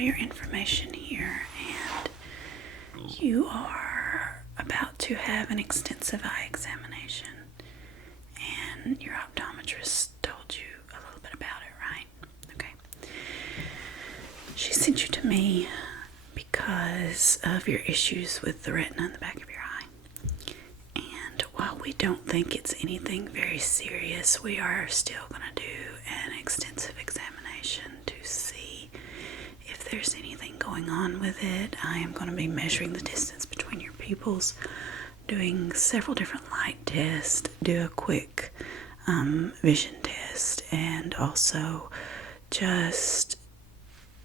your information here, and you are about to have an extensive eye examination. And your optometrist told you a little bit about it, right? Okay. She sent you to me because of your issues with the retina in the back of your eye. And while we don't think it's anything very serious, we are still going to do an extensive examination to see if there's anything going on with it. I am going to be measuring the distance between your pupils, doing several different light tests, do a quick vision test, and also just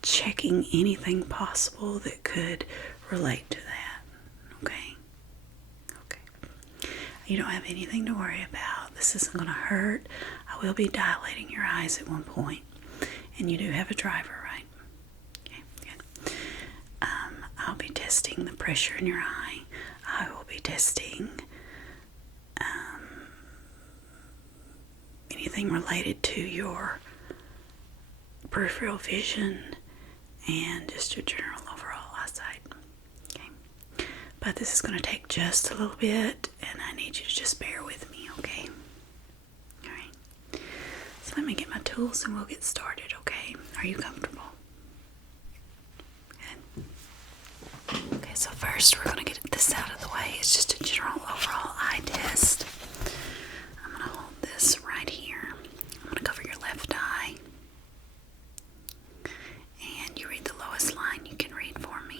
checking anything possible that could relate to that. Okay? Okay. You don't have anything to worry about. This isn't going to hurt. I will be dilating your eyes at one point. And you do have a driver, right? Okay, good. I'll be testing the pressure in your eye. I will be testing anything related to your peripheral vision and just your general overall eyesight. Okay. But this is going to take just a little bit, and I need you to just bear with me, okay? Alright. So let me get my tools and we'll get started, okay? Are you comfortable? Good. Okay, so first we're going to get this out of the way. It's just a general overall eye test. I'm going to hold this right here. I'm going to cover your left eye. And you read the lowest line you can read for me.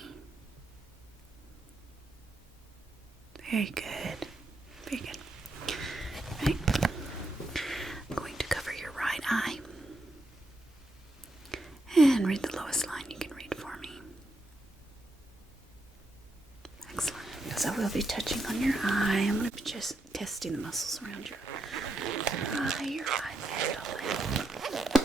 Very good. Very good. Right. I'm going to cover your right eye. And read the lowest line you can read for me. Excellent. Because I will be touching on your eye. I'm going to be just testing the muscles around your eye, your eyelid, all that.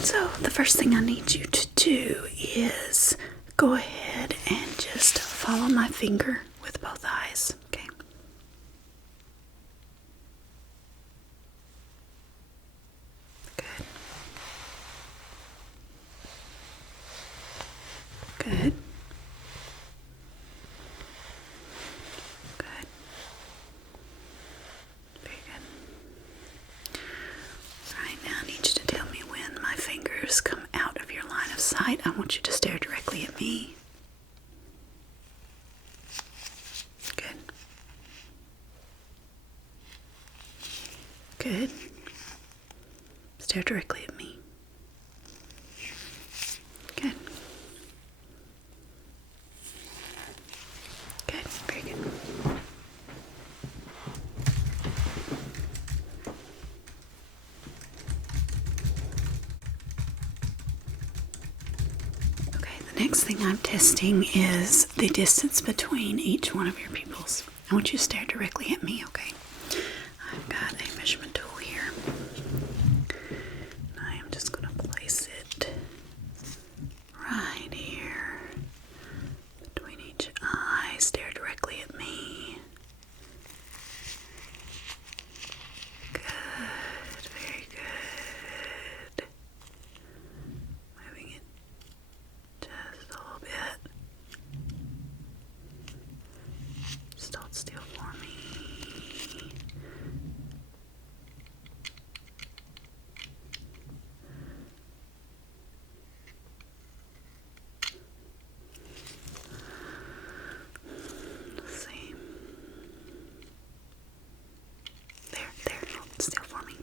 So the first thing I need you to do is go ahead and just follow my finger with both eyes, okay? Good. Good. Good. Very good. Right now I need you to tell me when my fingers come out of your line of sight. I want you to stare directly at me. Good. Good. Stare directly at me. Good. Good. Very good. Next thing I'm testing is the distance between each one of your pupils. I want you to stare directly at me, okay? I've got a measurement tool here. I am just going to place it right here between each eye. Stare directly at me. Good, very good. Moving it just a little bit. Just hold still for me. Let's see. There, hold still for me.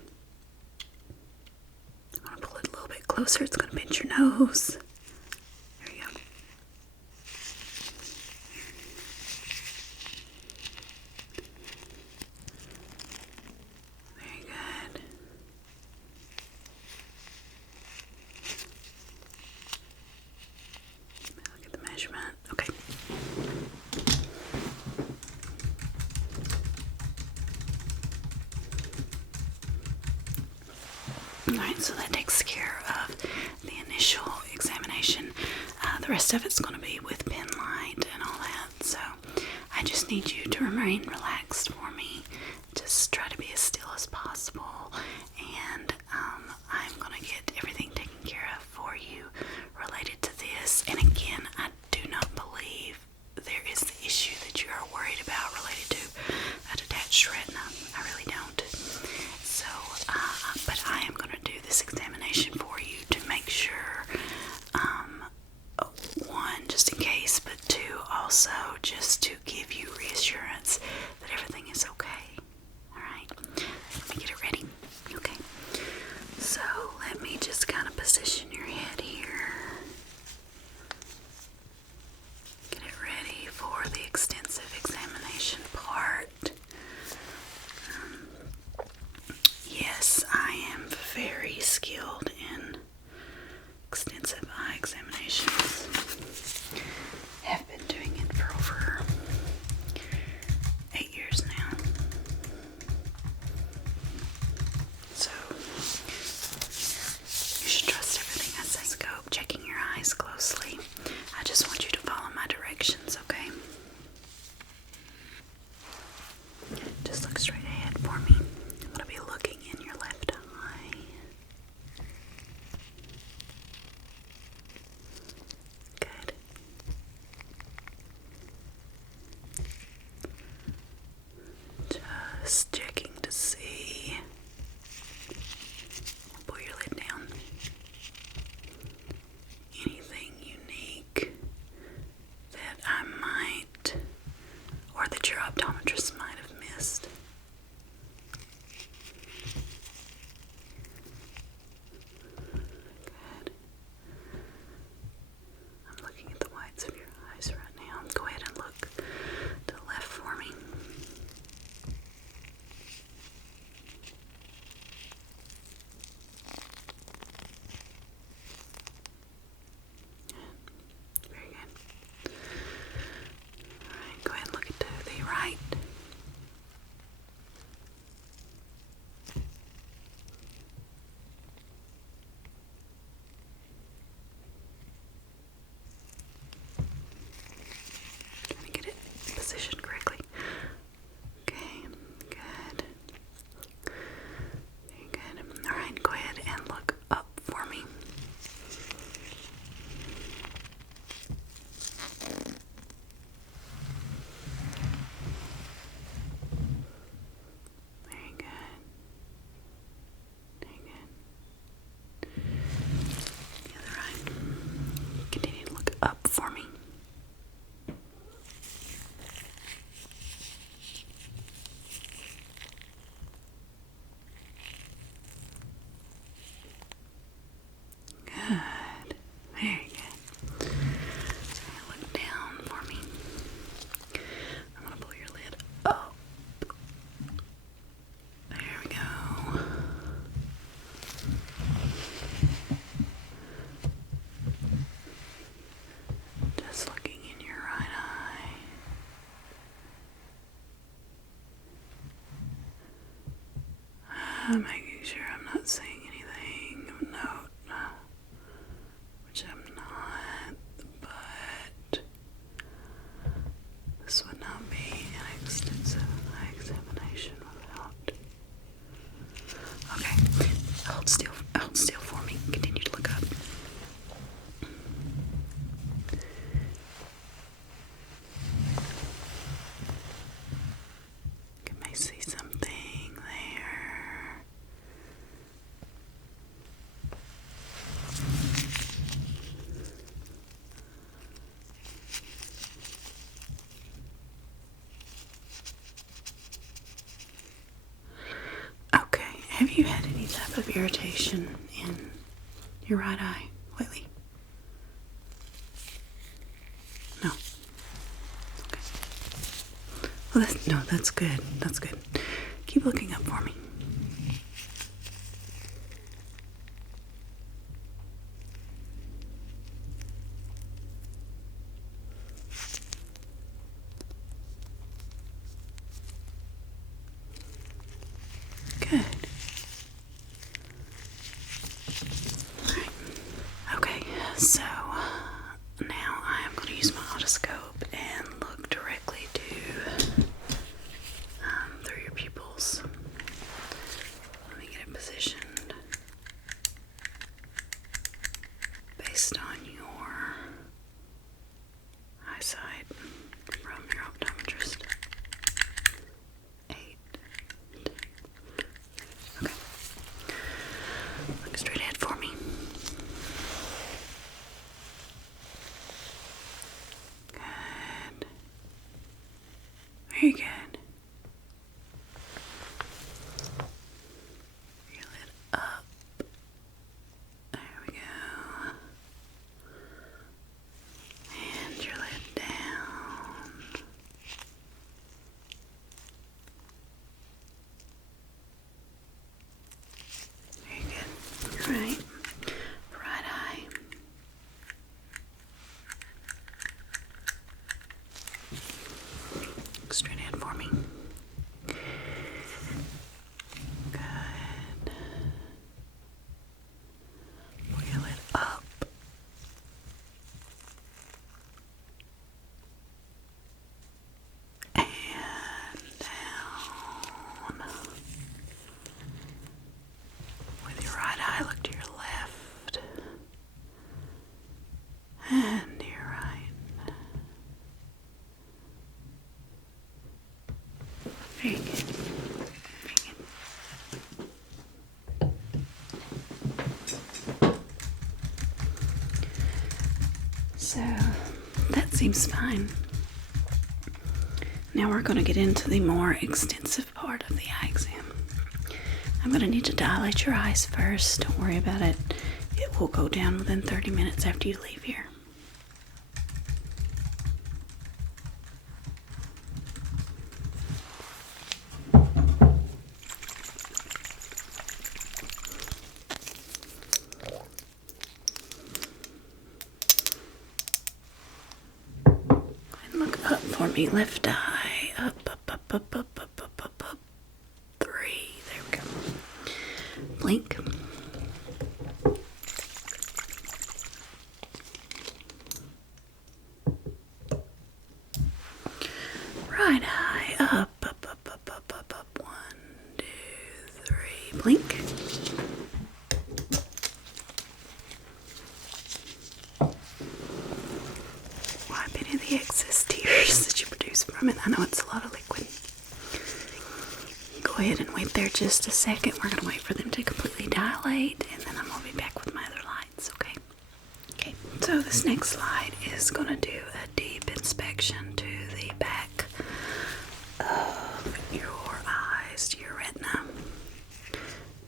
I'm going to pull it a little bit closer. It's going to pinch your nose. There you go. Very good. Look at the measurement. Okay. Alright, so that takes care of the initial examination. examination. The rest of it's going to be with pen light and all that. So I just need you to remain relaxed for me. Just try to be as still as possible. And I'm going to get everything taken care of for you related to this. And again, I do not believe there is the issue that you are worried about related to a detached retina. I really don't. So, but I am going to do this examination for you to make sure, one, just in case, but two, also just to give you reassurance that everything is okay. Alright, let me get it ready. Okay, so let me just kind of position your head here. Get it ready for the extensive examination part. Yes, I am very skilled in extensive eye examinations. Have been doing it for over 8 years now. So you should trust everything I say. Scope, checking your eyes closely. I just want you to follow my directions, okay? Just look straight ahead for me. I'm going to be looking in your left eye. Good. Just checking to see. Pull your lid down. Anything unique that I might, or that your optometrist might have missed? Good. I'm looking at the whites of your eyes right now. Go ahead and look to the left for me. Very good. Alright, go ahead and look at the right. Trying to get it positioned correctly. Okay, good. Very good. Alright, go ahead and look up for me. Very good. Very good. The other eye. Continue to look up for me. Good. Very good. So look down for me. I'm going to pull your lid up. There we go. Just looking in your right eye. Making sure I'm not seeing anything of note, which I'm not, but this would not be an extensive eye examination without. Okay, hold still for me. Continue to look up. You may see something there. Okay, have you had any type of irritation in your right eye lately? No. Okay. Well, that's good. That's good. Keep looking up for me. Good. Alright. Okay, so Very good. So that seems fine. Now we're going to get into the more extensive part of the eye exam. I'm going to need to dilate your eyes first. Don't worry about it. It will go down within 30 minutes after you leave here. Look up for me, left eye. Up, up, up, up, up, up, up, up, up. 3. There we go. Blink. Right eye. Up, up, up, up, up, up, up. 1, 2, 3. Blink. Wipe any of the excess tears that you produce from it. I know it's a lot of liquid. Go ahead and wait there just a second. We're going to wait for them to completely dilate, and then I'm going to be back with my other lights, okay? Okay, so this next slide is going to do a deep inspection to the back of your eyes, to your retina.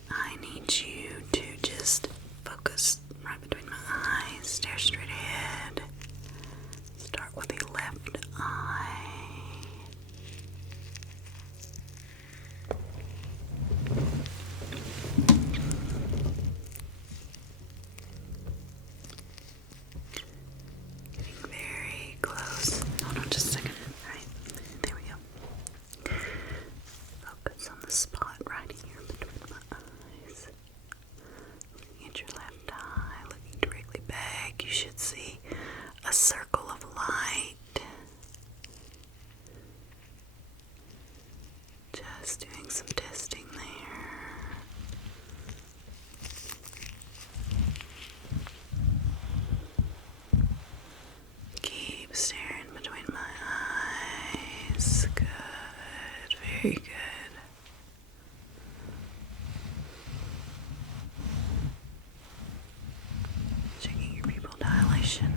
I need you to just focus right between my eyes, stare straight ahead. Start with the left eye. Getting very close. Hold on just a second. Alright, there we go. Focus on the spot right here between my eyes. Looking at your left eye, looking directly back, you should see a circle of light. Just doing some testing there. Keep staring between my eyes. Good. Very good. Checking your pupil dilation.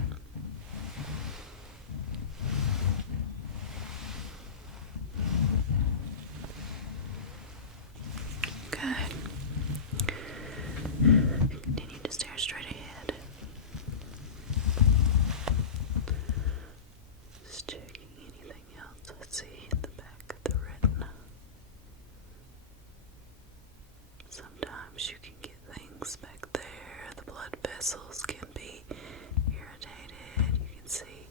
Good. Continue to stare straight ahead. Just checking anything else I see at the back of the retina. Sometimes you can get things back there. The blood vessels can be irritated. You can see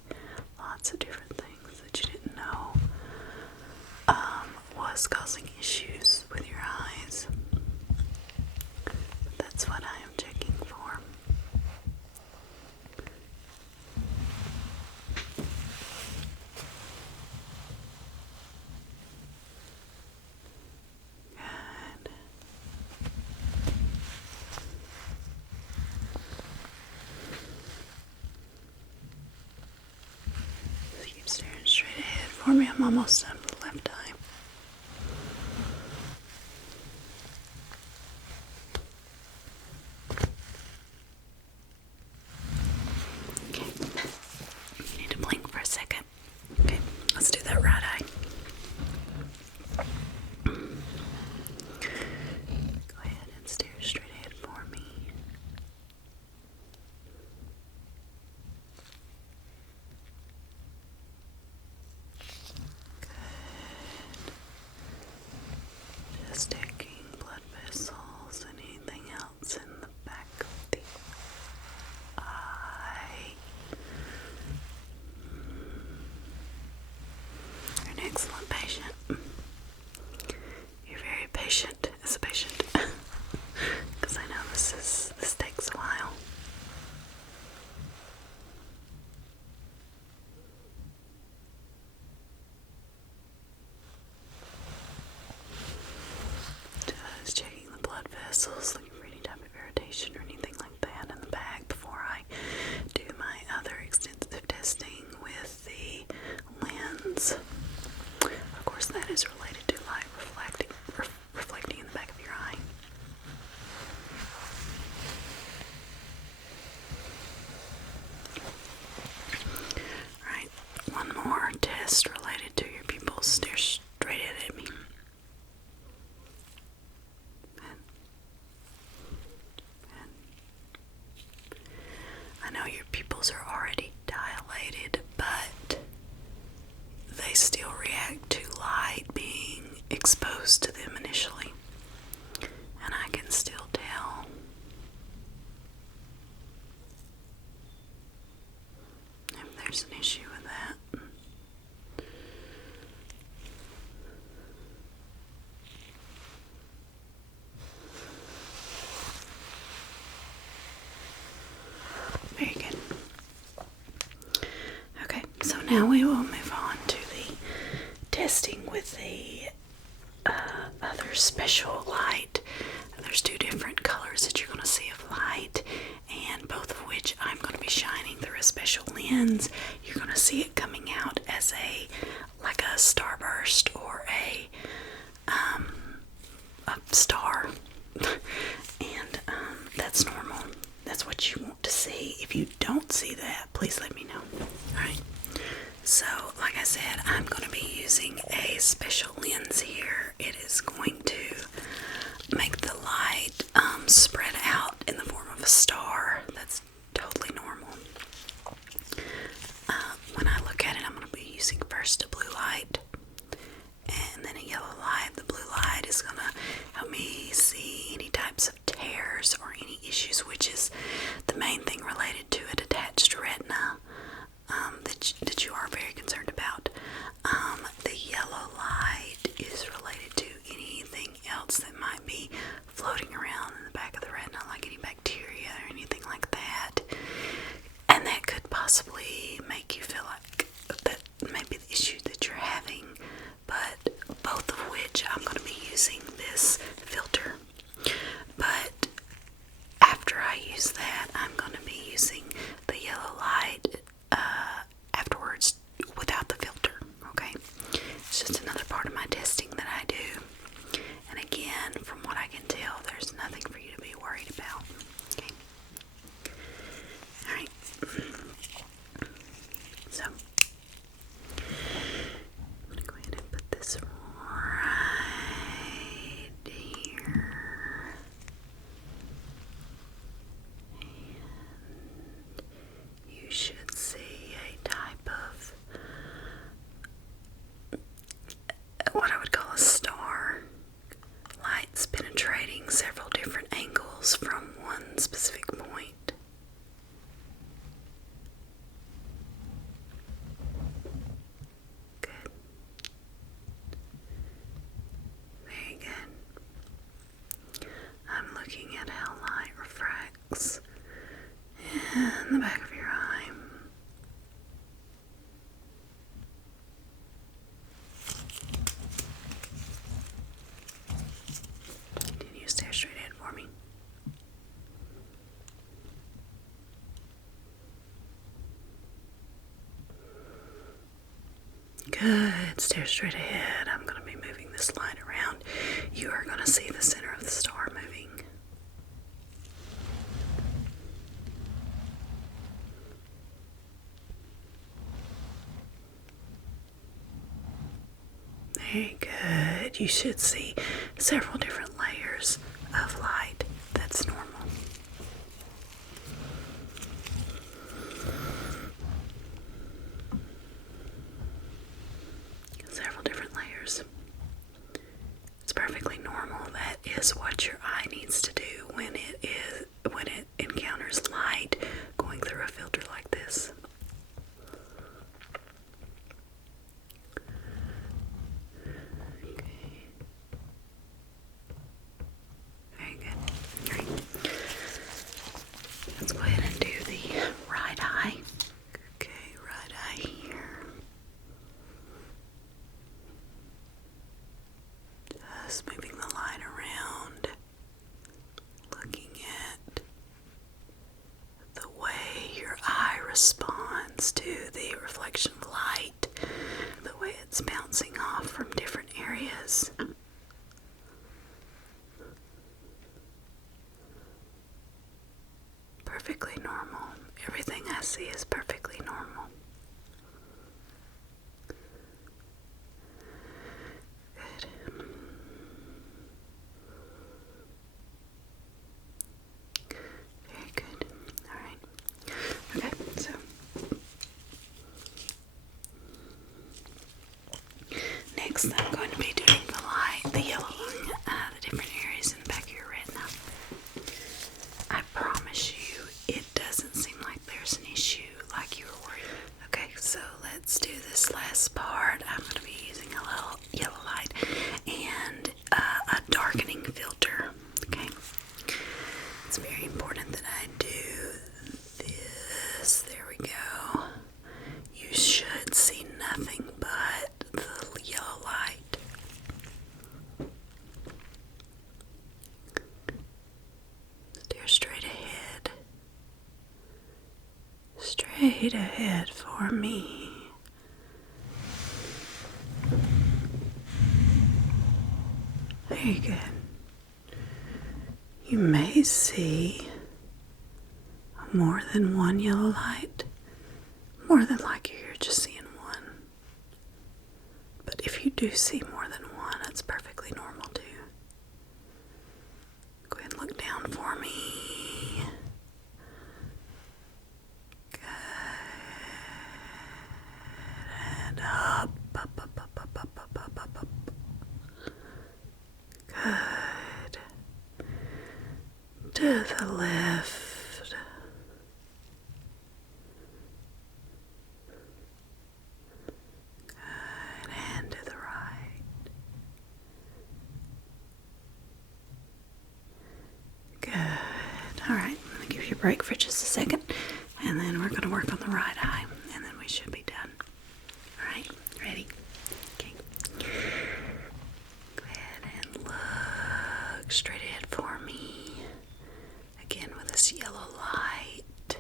lots of different things that you didn't know was causing issues with your eyes. But that's what I am checking for. Good. Just keep staring straight ahead for me. I'm almost done with the left eye. Okay. You need to blink for a second. Okay, let's do that right eye. Go ahead and stare straight ahead for me. Good. Just checking blood vessels and anything else in the back of the eye. You're an excellent patient. You're very patient as a patient. Because I know this takes a while. Just checking the blood vessels, looking for any type of irritation or anything like that in the back before I do my other extensive testing with the lens. Of course, that is related to light now we will move on to the testing with the other special light. There's two different colors that you're going to see of light, and both of which I'm going to be shining through a special lens. You're going to see it coming out as like a starburst or a star, and that's normal. That's what you want to see. If you don't see that, please let me know. Alright, so like I said, I'm going to be using a special lens here. It is going to make the light spread out in the form of a star. That's totally normal. When I look at it, I'm going to be using first a blue light and then a yellow light. The blue light is going to help me see any types of tears or any issues, which is the main thing related to a detached retina that you are very concerned about. The yellow light is related to anything else that might be floating around in the back of the retina, like any bacteria or anything like that. And that could possibly make you feel like that may be the issue that you're having, but both of which I'm going to be using this filter. But after I use that, I'm going to be using the yellow light afterwards without the filter, okay? It's just another part of my testing that I do. And again, from what I can tell, there's nothing for you to be worried about, okay? Alright. So, I'm going to go ahead and put this right here. And you should see a type of what I would call a star. Lights penetrating several different angles from one specific point. Good. Very good. I'm looking at how light refracts in the back of your eye. Continue to stare straight ahead for me. Good. Stare straight ahead. I'm going to be moving this light around. You are going to see the center of the star moving. Very good. You should see several different layers of light. That's normal. Several different layers. It's perfectly normal. That is what your eye needs to do when it encounters light going through a filter like this. Okay. Very good. Great. Let's go ahead and do the right eye. Okay, right eye here. Just moving the light around, looking at the way your eye responds to the reflection of light, the way it's bouncing off from different areas. Perfectly normal. Everything I see is perfectly normal. Good. Very good. Alright. Okay, so next I'm going to be doing the light, the yellowing, the different areas in the back of your retina. I promise you, it doesn't seem like there's an issue like you straight ahead for me. Very good. You may see more than one yellow light. More than likely you're just seeing one. But if you do see more than one, it's perfectly normal too. Go ahead and look down for me. Good. And up, up, up, up, up, up, up, up, up, up. Good. To the left. Good. And to the right. Good. All right. I'm going to give you a break for just a second, and then we're going to work on the right eye, and then we should be done. All right. Ready? Okay. Go ahead and look straight ahead for me. Again with this yellow light.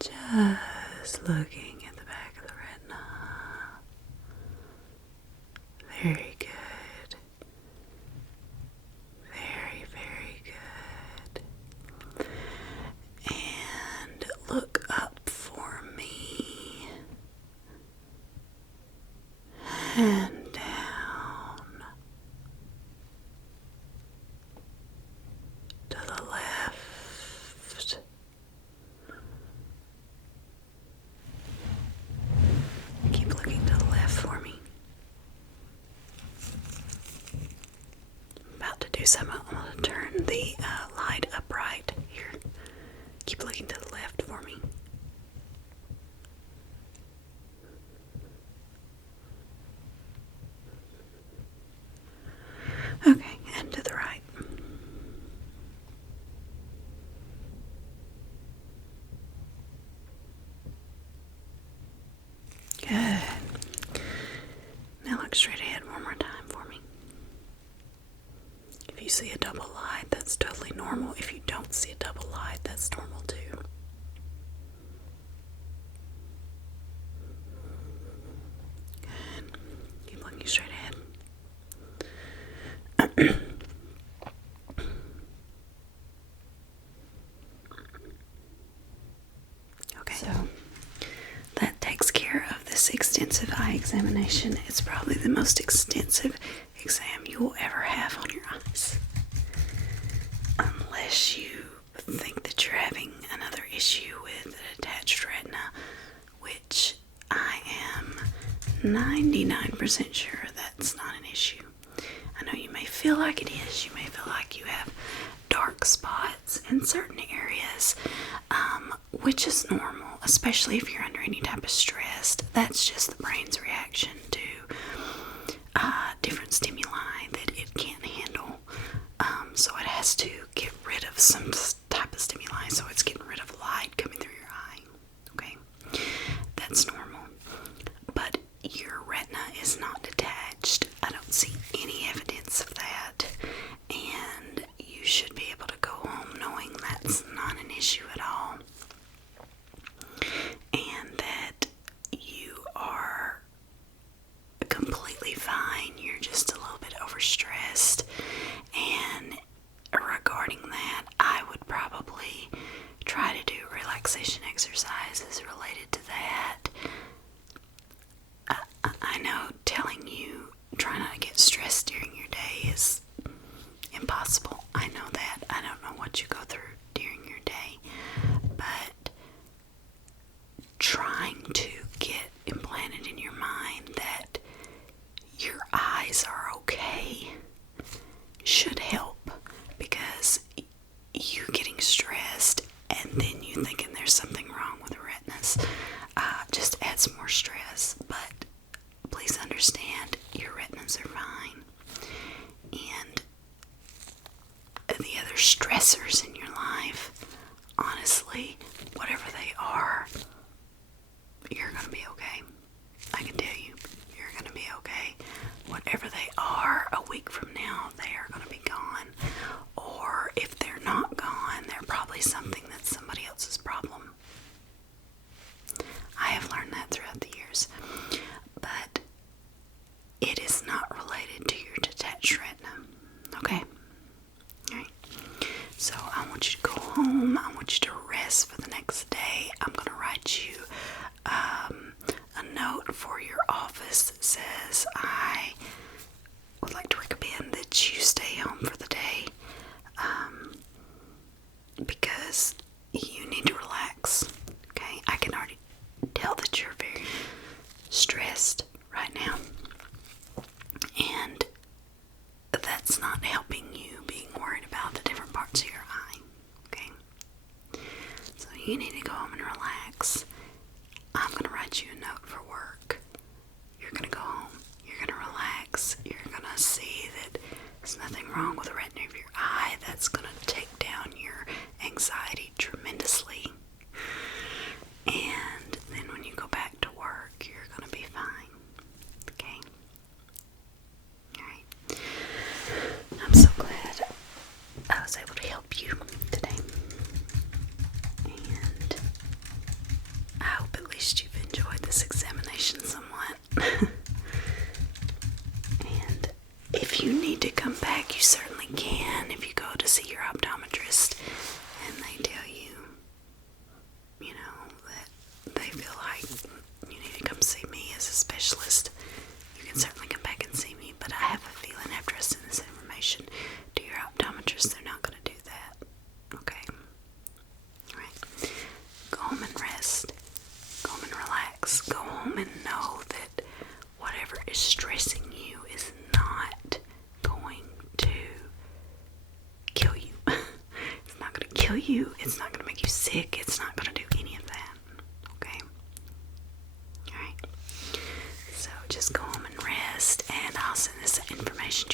Just looking at the back of the retina. Very good. Very, very good. And look up for me. And down. To the left. Keep looking to the left for me. I'm about to do some. I'm going to turn the light upright here. Keep looking to the left for me. Okay, and to the right. Good. Now look straight ahead one more time for me. If you see a double light, that's totally normal. If you don't see a double light, that's normal too. Good. Keep looking straight ahead. Okay, so that takes care of this extensive eye examination. It's probably the most extensive exam you will ever have on your eyes. Unless you think that you're having another issue with an attached retina, which I am 99% sure that's not an issue. I know you may feel like it is. You may feel like you have dark spots in certain areas, which is normal, especially if you're under any type of stress. That's just the brain's reaction to different stimuli that it can't handle. So it has to get rid of some type of stimuli, so it's getting rid of light coming through your eye. Okay? That's normal. But your retina is not detached. I don't see any evidence of that. And you should be able to go home knowing that's not an issue at all. And that you are completely fine. You're just a little bit overstressed. And regarding that, I would probably try to do relaxation exercises related to that. I know telling you try not to get stressed during your day is impossible. I know that. I don't know what you go through during your day. But trying to get implanted in your mind that your eyes are okay should help, because you getting stressed and then you thinking there's something wrong with the retinas just adds more stress. But please understand, your retinas are fine, and the other stressors in your life, honestly, whatever they are, you're going to be okay. I can tell you, you're going to be okay. Whatever they are, a week from now, they are going to be gone. Or if they're not gone, they're probably something that's somebody else's problem. You need to go home and relax. I'm going to write you a note for work. You're going to go home. You're going to relax. You're going to see that there's nothing wrong with the retina of your eye. That's going to take down your anxiety tremendously. And then when you go back to work, you're going to be fine. Okay? Alright. I'm so glad I was able to help you today. And I hope at least you've enjoyed this examination somewhat. And if you need to come back, you certainly can. If you go to see your optometrist and they tell you, that they feel like you need to come see me as a specialist, you can certainly come back and see me. But I have a feeling after I send this information to your optometrist, they're not going to do that. Okay? Alright. Go home and rest. Go home and relax. Go home and know that whatever is stressing you is not going to kill you. It's not going to kill you. It's not going to make you sick. It's not going to do any of that. Okay? Alright. So just go home and rest, and I'll send this information